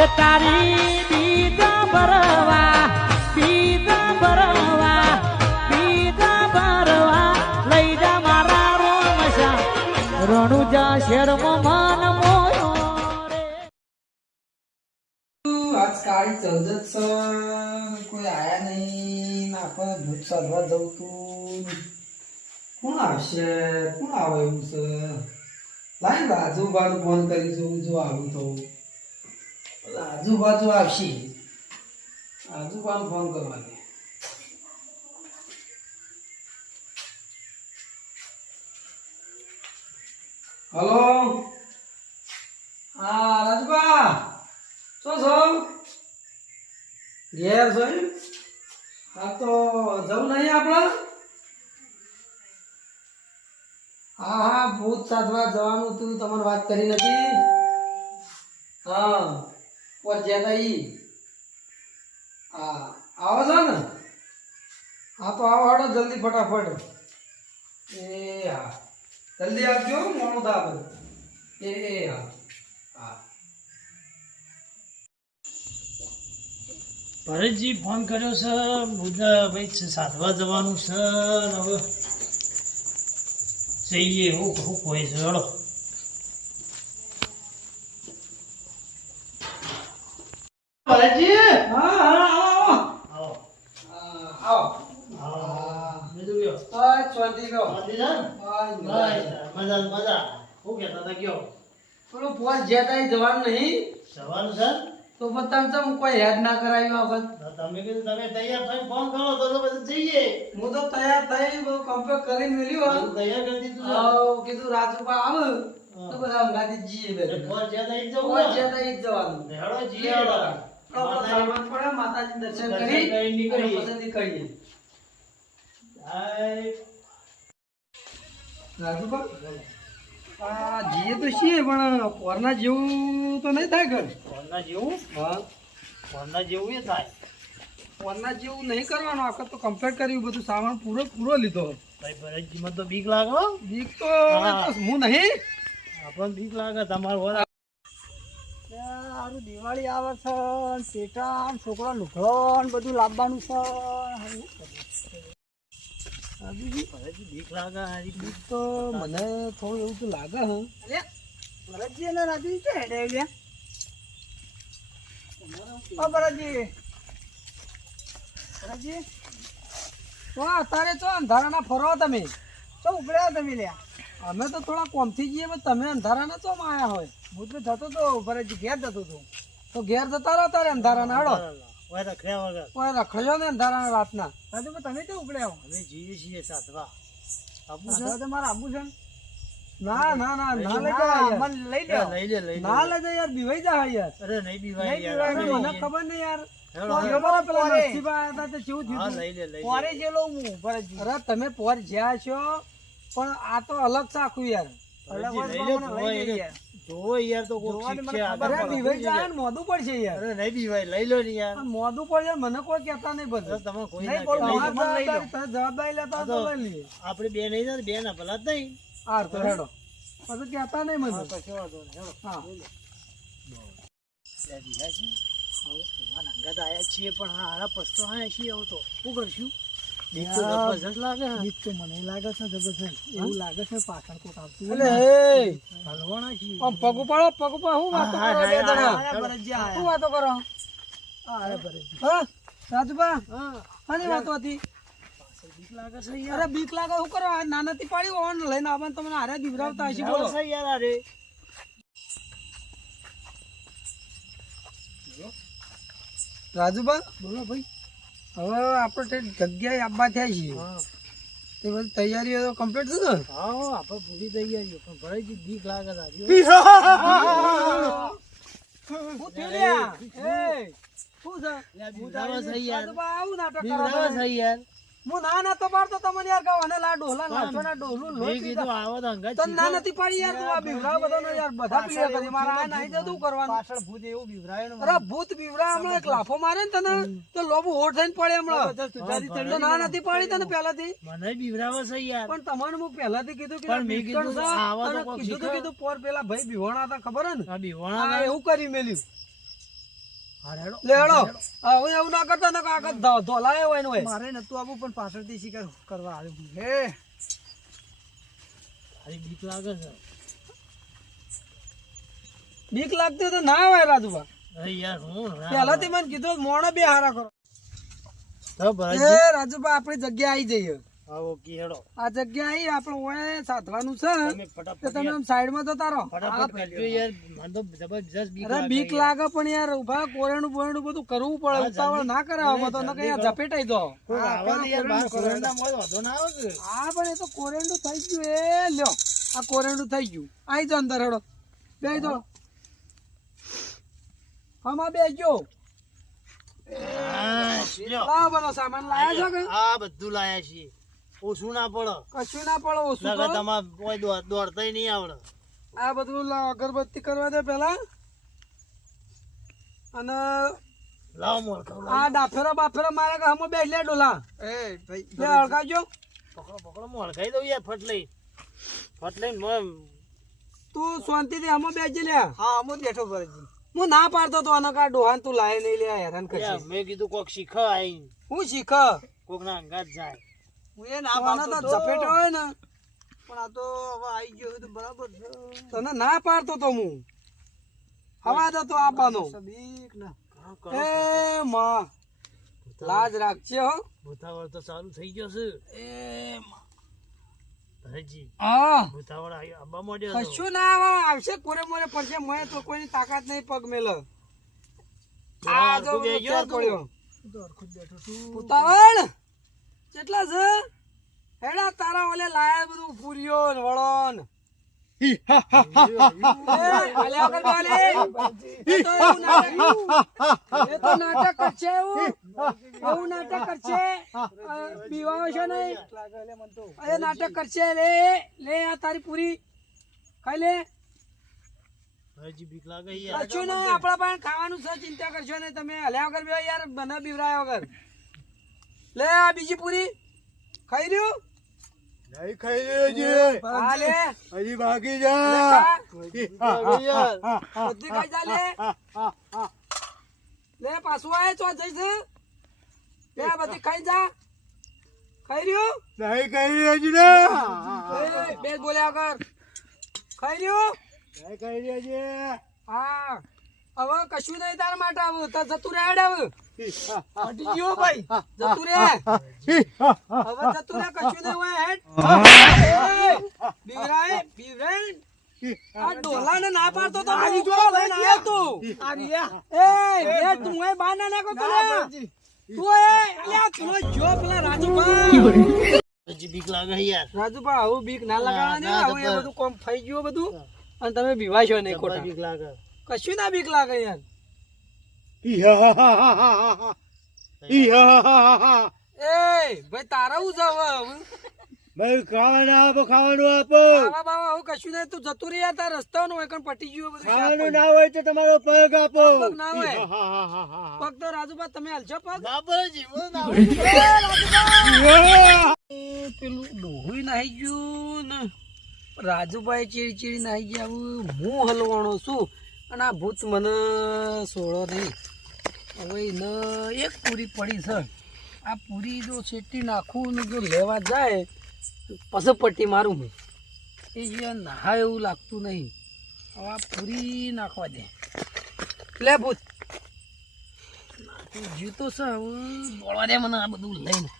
એ તારી બીજા ભરવા લઈ જા મારા રોમશા રણુજા શેરમાં માન મોયો રે આજ કાળી ચૌદસ છે કોઈ આયા નહીં આપણે ભૂત સાધવા જવું તું કોણ આવશે કોણ આવે એવું છે લાઈ રાજુબાનું ફોન કરી જોઉં જો આવું તો રાજુબા જો આવશે રાજુબાનું ફોન કરવા દે હલો હા રાજુબા શું છો ઘેર છો એમ? હા તો જવું નહીં આપણે હા હા ભૂત સાધવા જવાનું તું તમારે વાત કરી નથી હા પર જ્યાં ઈ હા આવો છો ને હા તો આવો હડો જલ્દી ફટાફટ એ હા જલ્દી આવજો મોડું થાય બધું એ હા હા ભરતજી ફોન કર્યો છે મુદ્દા ભાઈ સાધવા જવાનું છે હવે જઈએ હું કોઈ છે હળો ભરતજી હા હા આવો આવો બીજું કયો શાંતિ કહો મજા હું કહેતા હતા કયો પેલું ફોન જ્યાં જવાનું નહીં જવાનું સર તો તમે ચમ કોઈ યાદ ના કરાયું આ વખત તમે કીધું તમે તૈયાર થઈને ફોન કરો તો પછી જઈએ હું તો તૈયાર થઈ બધું કમ્પ્લીટ કરીને મેલ્યું તૈયાર કરી દીધું કીધું રાજુબા આવે તો બધા અંગાથી જઈએ બે ફોન જ્યાં થઈ ફોન જવું જ્યાં ઈ જ જવાનું હેડો જઈએ આપણો સામાન પડે માતાજી દર્શન કરી નીકળીએ. પછી નીકળીએ રાજુબા જઈએ તો છીએ પણ પોરના જેવું તો નહીં થાય ઘર ફોનના જેવું હા ફોનના જેવું એ થાય પોરના જેવું નહીં કરવાનું આખો તો કમ્પ્લીટ કર્યું બધું સામાન પૂરો લીધો ભાઈ ભરતજીમાં તો બીક લાગે હો. બીક તો હું નહીં આપણને બીક લાગે તમારું હોય સારું દિવાળી આવે છે પેટા છોકરા લુગડો બધું લાવવાનું છે ભરતજી બીક લાગે હારી બીક તો મને થોડું એવું તો લાગે હે ભરતજી અને રાજુ છે હેડે ઓ ભરતજી તો અત્યારે તો અંધારાના ફરો તમે શું ઉભર્યા તમે લ્યા અમે તો થોડા કોમથી જઈએ પણ તમે અંધારાના તો આયા હોય હું તો જતો તો ભરતજી ઘેર જતો હતો તો ઘેર જતા રહો તારે અંધારાના હડો હોય રખડ્યા વગર કોઈ રખડ્યો ને અંધારાના રાતના રાજુ તમે તો ઉપડ્યા અમે જઈએ છીએ સાધવા આબુ તો મારે આબુ છે ના ના ના ના લઈ લે લઈ લે લઈ ના લઈ જાય યાર બીવાઈ જા યાર અરે નહીં બીવાય મને યાર ખબર નહીં યાર અરે તમે પોર જ્યાં છો પણ આ તો અલગ છે આખું યાર જોવો યાર તો બીવાઈ જાય ને મોદું પડશે યાર અરે નહીં બીવાય લઈ લો ને યાર મોદું પડશે મને કોઈ કહેતા નહીં બધું તમે કોઈ જવાબદારી લેતા તો લઈ લઈએ આપણે બે નહીં જાય બે ના ભલા જ નહીં હાર તો હેડો પછી કહેતા નહીં મને હા આયા છીએ પણ હારા પસ્તો આયા છીએ હવે તો શું કરશું બીક તો જબરજસ્ત લાગે બીક તો મને લાગે છે જબરજસ્ત એવું લાગે છે પાછળ કોક આવતું હલવાના છીએ આમ પગ ઉપાડો હું વાતો કરો બે જણા શું વાતો કરો હા રાજુબા આની વાતો હતી બીક લાગે છે અરે બીક લાગે શું કરો આ નાનાથી પાડી ઓન લઈને આવવાનું તમને હારે દીવરાવતા હશે બોલો યાર અરે રાજુબા બોલો ભાઈ હવે આપણે જગ્યાએ આવવા થયા છીએ તે બધી તૈયારીઓ તો કમ્પ્લીટ છે ને હા આપણે પૂરી તૈયારીઓ પણ ભરાઈ બીક લાગે શું થયું આવું નાટક કરો હું ના નતો પાડતો તમને યાર કહો અને લા ડોલા નાચો ના ડોલું તો ના નથી પાડી યાર તું આ બીવરાવ બધાનો યાર બધા પીએ કરી મારા આ નહીં જતું કરવાનું પાછળ ભૂત એવું બીવરાય અરે ભૂત બીવરા હમણાં એક લાફો મારે ને તને તો લોબુ હોટ થઈને પડે હમણાં તો ના નથી પાડી તને પહેલાથી મને બીવરાવે છે યાર પણ તમને હું પહેલાથી કીધું કે પણ મેં કીધું આવા તો કીધું પેલા ભાઈ બીવાણા હતા ખબર હે ને બીવાણા એવું કરી મેલ્યું હા હેડો લે હેડો હવે એવું ના કરતા ને કાકા ધોલાયો હોય ને હોય મારે નતું આવું પણ પાછળથી શિકાર કરવા આવ્યો હે ખાલી બીક લાગે છે બીક લાગતી હોય તો ના હોય રાજુભા અરે યાર હું પહેલાથી મને કીધું મોણો બે હારા કરો તો એ ભરાજી રાજુભા આપણી જગ્યા આવી જઈએ આવો કી હેડો આ જગ્યા આવી આપણે ઓય સાધવાનું છે તમે તો ફટાફટ તમે આમ સાઈડમાં જતા રહો ફટાફટ કરજો યાર મને તો જબરજસ્ત બીક અરે બીક લાગે પણ યાર ઉભા કોરેણું બોરેણું બધું કરવું પડે ઉતાવળ ના કરાવો તો નકર યાર ઝપેટાઈ દો કોઈ આવા દે યાર બાર કોરંડા મોય વાંધો ના આવે કે હા પણ એ તો કોરેણું થઈ ગયું એ લ્યો આ કોરેણું થઈ ગયું આઈ જાઓ અંદર હેડો બેસી જાઓ હમા બેસજો લાવો બધો સામાન લાયા છો કે આ બધું લાયા છીએ ઓછું ના પડે કશું ના પડે ઓછું નકર કરો. તમાર કોઈ દોડતાય નહીં આવડે આ બધું અગરબત્તી કરવા દે પેલા અને લાવો મોર ખાવ આ ડાફેરો બાફેરો મારે કે હમો બેસ લે ડોલા બે હળગાવજો પકડો પકડો મોર ખાઈ દઉં યાર ફટ લઈને તું શાંતિથી હમો બેસજે લે હા અમો બેઠો ભરજી હું ના પાડતો તો આનો કા ડોહાન તું લાય નહીં લે હેરાન કરશે મેં કીધું કોક શીખ આઈ હું શીખ કોક ના અંગાત જાય હું એ આનો તો ઝપેટ હોય ને પણ આ તો હવે આવી ગયો તો બરાબર છે તને ના પાડતો તો હું હવા દો તો આપવાનો બીક ના એ માં લાજ રાખજે હો ભૂતાવળ તો ચાલુ થઈ ગયો છે એ માં ભરજી હા ભૂતાવળ આબા મોડ્યો કશું ના આવે આવશે કોરે મોરે પડશે મોય તો કોઈની તાકાત નહીં પગ મેલ આ જો ફેર પડ્યો ઉતાવળ કેટલા છે હેડા તારા ઓલે લાયા બધું પૂરીઓ ને વળો ને નાટક કરશે એવું નાટક કરશે બીવાઓ છે નહીં એ નાટક કરશે લે લે આ તારી પૂરી ખાઈ લે ભરજી બીક લાગે યાર કશું નહીં આપડા પાસે ખાવાનું છે ચિંતા કરશો નહીં તમે હલ્યા વગર બે યાર મને બીવરાયા વગર લે આ બીજી પૂરી ખાઈ રહ્યું નહીં ખાઈ રહ્યો છે હા લે હજી બાકી જા બધી ખાઈ જા લે લે પાછું આય તો જઈશ લે બધી ખાઈ જા ખાઈ રહ્યું નહીં ખાઈ રહ્યો છે ને એ, બે બોલ્યા વગર ખાઈ રહ્યું નહીં ખાઈ રહ્યો છે હા હવે કશું નહીં તાર માટે આવું તો જતું રહે હેડ હવે હટી ગયો ભાઈ જતું રહે હવે જતું રહે કશું નહીં હોય હેડ બીવરાય બીવરાય આ ડોલાને ના પાડતો તો હું ઉપર લઈને આવ્યો તું એ બે તું એ બહાર ના નાખો તું લે. તું એ અલ્યા તું જો પેલા રાજુભા હજી બીક લાગે યાર રાજુભા આવું બીક ના લગાડવાની હવે એ બધું કોમ થઈ ગયું બધું અને તમે બીવાશો નહીં ખોટા બીક લાગે કશું ના બીક લાગે યાર એ ભાઈ તારા હું જાવ ભાઈ ખાવાનું આપો ખાવાનું આપો બાબા બાબા હું કશું નહીં તું જતું રહ્યા તાર રસ્તા નું હોય પણ પટી ગયું બધું શાક ખાવાનું હોય. ના હોય તો તમારો પગ આપો પગ ના હોય પગ તો રાજુભા તમે હાલશો પગ પેલું ડોહું નાહી ગયું ને રાજુભાઈ ચીડી ચીડી નાહી ગયા હું હલવાણો છું અને આ ભૂત મને સોળો નહીં હવે એને એક પૂરી પડી છે આ પૂરી જો શેટી નાખું ને જો લેવા જાય પછી પટ્ટી મારું હું એ જે નાહા એવું લાગતું નહીં હવે આ પૂરી નાખવા દે લે ભૂત નાખું જીવ તો છે હવે દોડવા દે મને આ બધું લઈને